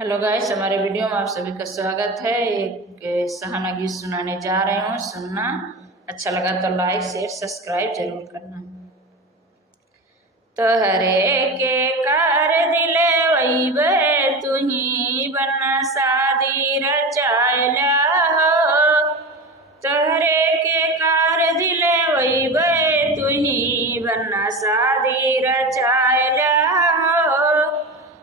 Hello guys, हमारे video में आप सभी का स्वागत है। एक सहाना गीत सुनाने जा रहे हूँ, सुनना। अच्छा लगा तो लाइक शेयर सब्सक्राइब जरूर करना। तोहरे के कार दिले वही तुही बना शादी रचायला हो। तोहरे के कार दिले वही तुही बना शादी रचायला हो।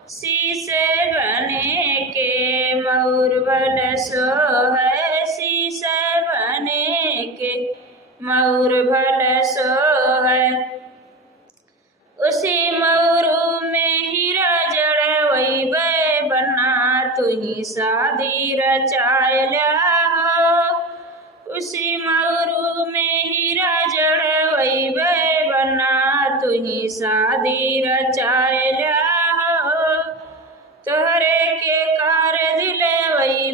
शीशे बने के मऊर भलसो है, शीशे बने के मऊर भलसो है। उसी मऊरू में हीरा जड़ वही बना तुही शादी रचायला हो। उसी मऊरू में हीरा जड़ वही बना तुही शादी रचायला हो। तोहरे के कार दिले वही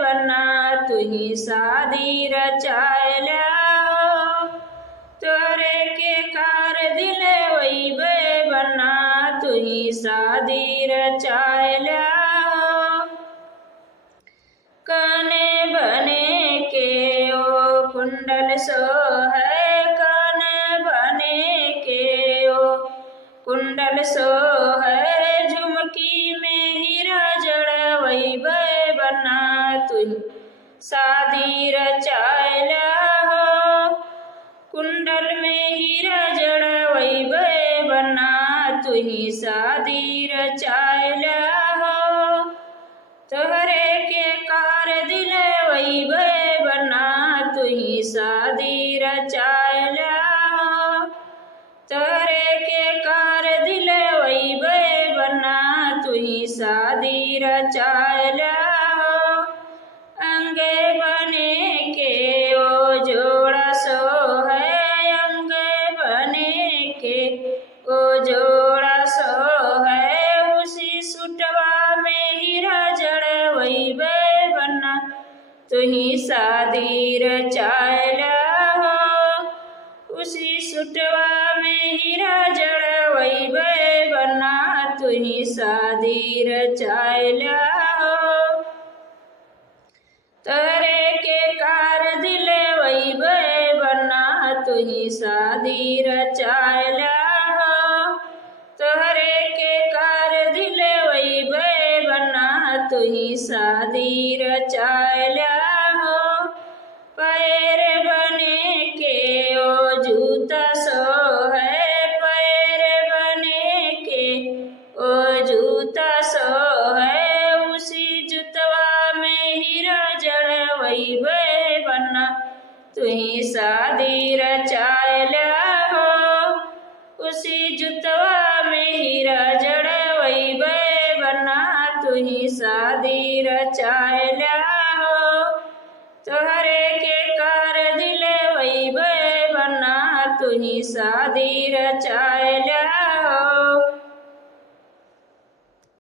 बना तुही शादी रचायला हो। तोहरे के कार दिले वही बना तुही शादी रचायला हो। काने बने के ओ कुंडल सो है, काने बने के ओ कुंडल सो है। झुमकी में हीरा जड़ वही बना तुही शादी रचायला हो। कुंडल में हीरा जड़ वही बना तुही शादी रचायला हो। तोहरे के कार दिले वही बना तुही शादी रचायला हो। तोहरे के कार दिले वही बना तुही शादी रचायला हो। अंगे बने के ओ जोड़ा सो है, अंगे बने के ओ जोड़ा सो है। उसी सुटवा में हीरा जड़ वही बना तुही शादी रचायला हो। उसी सुटवा में हीरा जड़ वही बना तुही शादी रचायला हो। तोहरे के कार दिले वही बना तुही शादी रचायला हो। तोहरे के कार दिले वही बना तुही शादी रचायला हो। पैर बने के ओ जूता सो है, पैर बने के ओ जूता सो है। उसी जुतवा में हीरा जड़ वही बना तुही शादी रचायला हो। उसी जुतवा में हीरा जड़ वही बना तुही शादी रचायला हो। तोहरे के कार दिले वही बना तुही शादी रचायला हो।